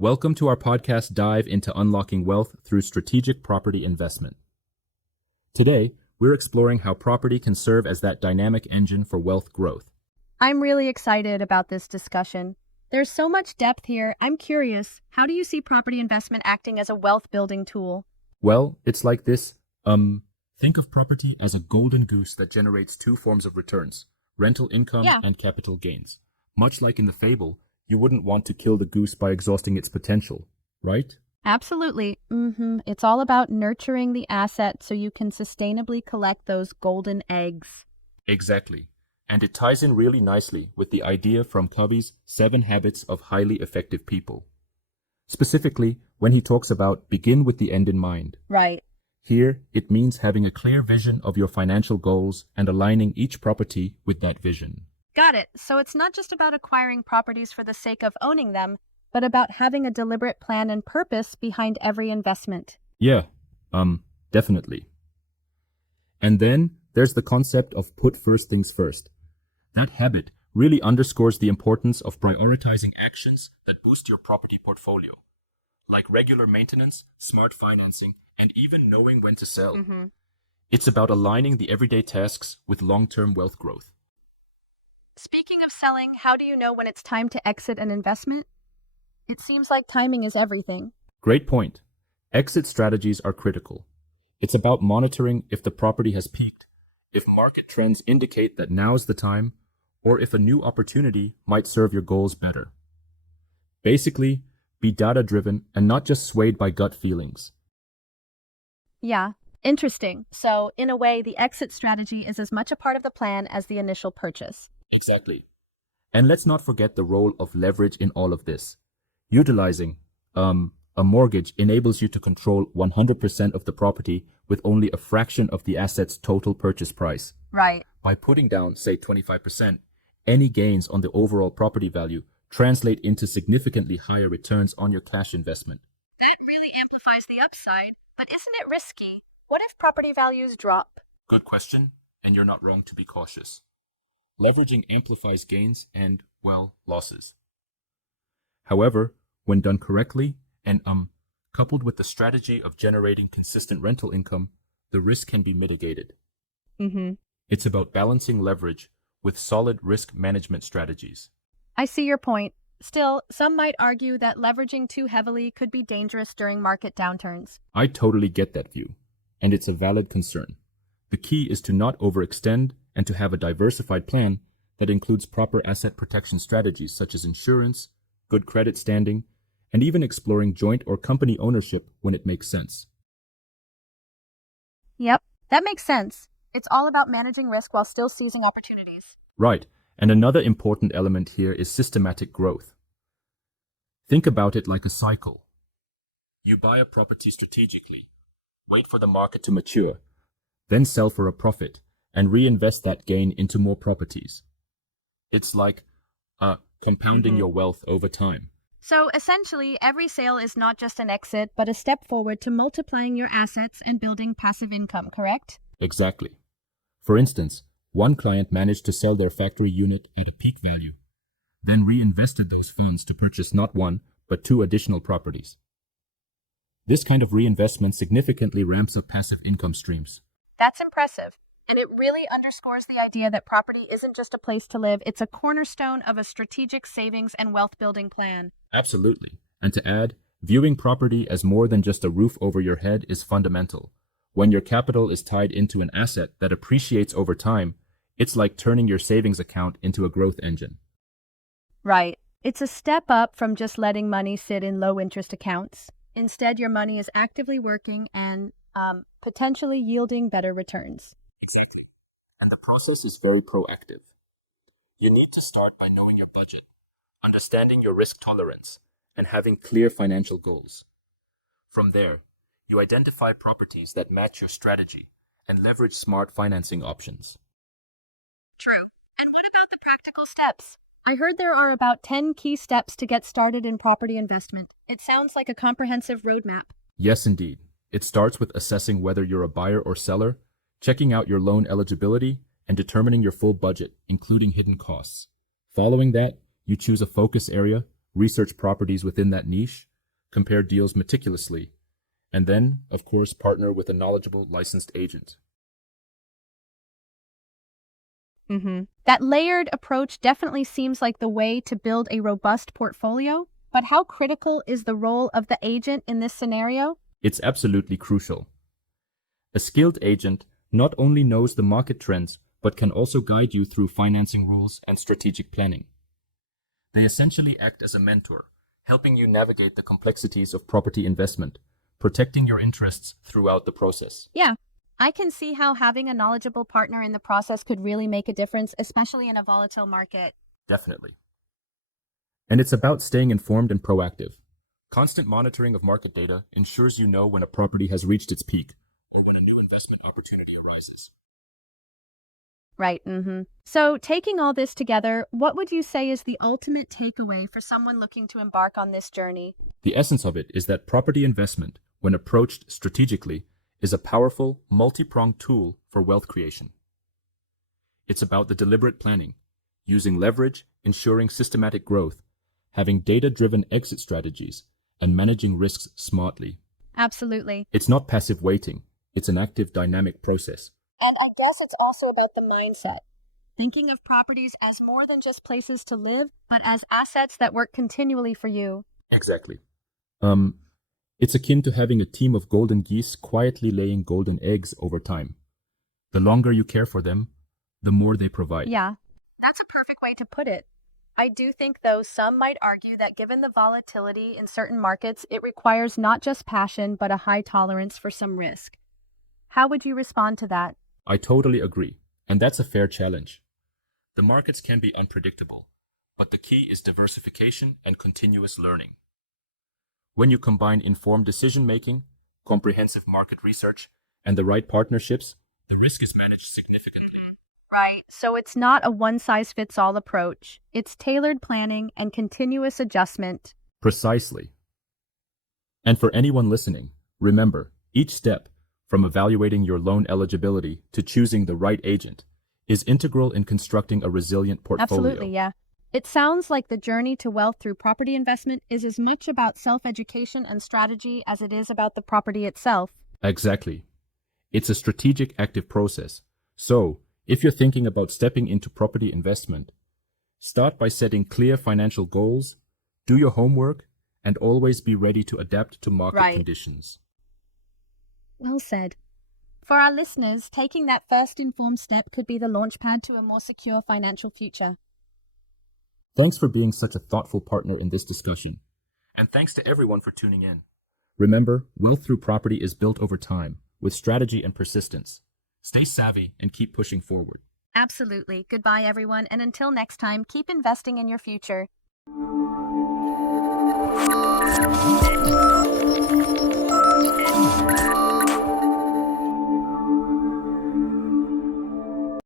Welcome to our podcast dive into unlocking wealth through strategic property investment. Today, we're exploring how property can serve as that dynamic engine for wealth growth. I'm really excited about this discussion. There's so much depth here. I'm curious, how do you see property investment acting as a wealth building tool? Well, it's like this. Think of property as a golden goose that generates two forms of returns, rental income Yeah. and capital gains. Much like in the fable, you wouldn't want to kill the goose by exhausting its potential, right? Absolutely. It's all about nurturing the asset so you can sustainably collect those golden eggs. Exactly. And it ties in really nicely with the idea from Covey's 7 Habits of Highly Effective People. Specifically, when he talks about begin with the end in mind. Right. Here, it means having a clear vision of your financial goals and aligning each property with that vision. Got it. So it's not just about acquiring properties for the sake of owning them, but about having a deliberate plan and purpose behind every investment. Yeah, definitely. And then there's the concept of put first things first. That habit really underscores the importance of prioritizing actions that boost your property portfolio, like regular maintenance, smart financing, and even knowing when to sell. It's about aligning the everyday tasks with long-term wealth growth. Speaking of selling, how do you know when it's time to exit an investment? It seems like timing is everything. Great point. Exit strategies are critical. It's about monitoring if the property has peaked, if market trends indicate that now's the time, or if a new opportunity might serve your goals better. Basically, be data-driven and not just swayed by gut feelings. Yeah, interesting. So, in a way, the exit strategy is as much a part of the plan as the initial purchase. Exactly. And let's not forget the role of leverage in all of this. Utilizing a mortgage enables you to control 100% of the property with only a fraction of the asset's total purchase price. Right. By putting down, say, 25%, any gains on the overall property value translate into significantly higher returns on your cash investment. That really amplifies the upside, but isn't it risky? What if property values drop? Good question, and you're not wrong to be cautious. Leveraging amplifies gains and, well, losses. However, when done correctly and coupled with the strategy of generating consistent rental income, the risk can be mitigated. It's about balancing leverage with solid risk management strategies. I see your point. Still, some might argue that leveraging too heavily could be dangerous during market downturns. I totally get that view, and it's a valid concern. The key is to not overextend and to have a diversified plan that includes proper asset protection strategies such as insurance, good credit standing, and even exploring joint or company ownership when it makes sense. Yep, that makes sense. It's all about managing risk while still seizing opportunities. Right, and another important element here is systematic growth. Think about it like a cycle. You buy a property strategically, wait for the market to mature, then sell for a profit, and reinvest that gain into more properties. It's like compounding your wealth over time. So essentially, every sale is not just an exit, but a step forward to multiplying your assets and building passive income, correct? Exactly. For instance, one client managed to sell their factory unit at a peak value, then reinvested those funds to purchase not one, but 2 additional properties. This kind of reinvestment significantly ramps up passive income streams. That's impressive. And it really underscores the idea that property isn't just a place to live, it's a cornerstone of a strategic savings and wealth building plan. Absolutely. And to add, viewing property as more than just a roof over your head is fundamental. When your capital is tied into an asset that appreciates over time, it's like turning your savings account into a growth engine. Right. It's a step up from just letting money sit in low interest accounts. Instead, your money is actively working and potentially yielding better returns. Exactly. And the process is very proactive. You need to start by knowing your budget, understanding your risk tolerance, and having clear financial goals. From there, you identify properties that match your strategy and leverage smart financing options. True. And what about the practical steps? I heard there are about 10 key steps to get started in property investment. It sounds like a comprehensive roadmap. Yes, indeed. It starts with assessing whether you're a buyer or seller, checking out your loan eligibility, and determining your full budget, including hidden costs. Following that, you choose a focus area, research properties within that niche, compare deals meticulously, and then, of course, partner with a knowledgeable licensed agent. That layered approach definitely seems like the way to build a robust portfolio, but how critical is the role of the agent in this scenario? It's absolutely crucial. A skilled agent not only knows the market trends, but can also guide you through financing rules and strategic planning. They essentially act as a mentor, helping you navigate the complexities of property investment, protecting your interests throughout the process. Yeah, I can see how having a knowledgeable partner in the process could really make a difference, especially in a volatile market. Definitely. And it's about staying informed and proactive. Constant monitoring of market data ensures you know when a property has reached its peak or when a new investment opportunity arises. Right. So, taking all this together, what would you say is the ultimate takeaway for someone looking to embark on this journey? The essence of it is that property investment, when approached strategically, is a powerful, multi-pronged tool for wealth creation. It's about the deliberate planning, using leverage, ensuring systematic growth, having data-driven exit strategies, and managing risks smartly. Absolutely. It's not passive waiting, it's an active, dynamic process. And I guess it's also about the mindset. Thinking of properties as more than just places to live, but as assets that work continually for you. Exactly. It's akin to having a team of golden geese quietly laying golden eggs over time. The longer you care for them, the more they provide. Yeah, that's a perfect way to put it. I do think, though, some might argue that given the volatility in certain markets, it requires not just passion, but a high tolerance for some risk. How would you respond to that? I totally agree, and that's a fair challenge. The markets can be unpredictable, but the key is diversification and continuous learning. When you combine informed decision-making, comprehensive market research, and the right partnerships, the risk is managed significantly. Right. So it's not a one-size-fits-all approach. It's tailored planning and continuous adjustment. Precisely. And for anyone listening, remember, each step, from evaluating your loan eligibility to choosing the right agent, is integral in constructing a resilient portfolio. Absolutely, yeah. It sounds like the journey to wealth through property investment is as much about self-education and strategy as it is about the property itself. Exactly. It's a strategic, active process. So, if you're thinking about stepping into property investment, start by setting clear financial goals, do your homework, and always be ready to adapt to market conditions. Well said. For our listeners, taking that first informed step could be the launchpad to a more secure financial future. Thanks for being such a thoughtful partner in this discussion. And thanks to everyone for tuning in. Remember, wealth through property is built over time, with strategy and persistence. Stay savvy and keep pushing forward. Absolutely. Goodbye, everyone, and until next time, keep investing in your future.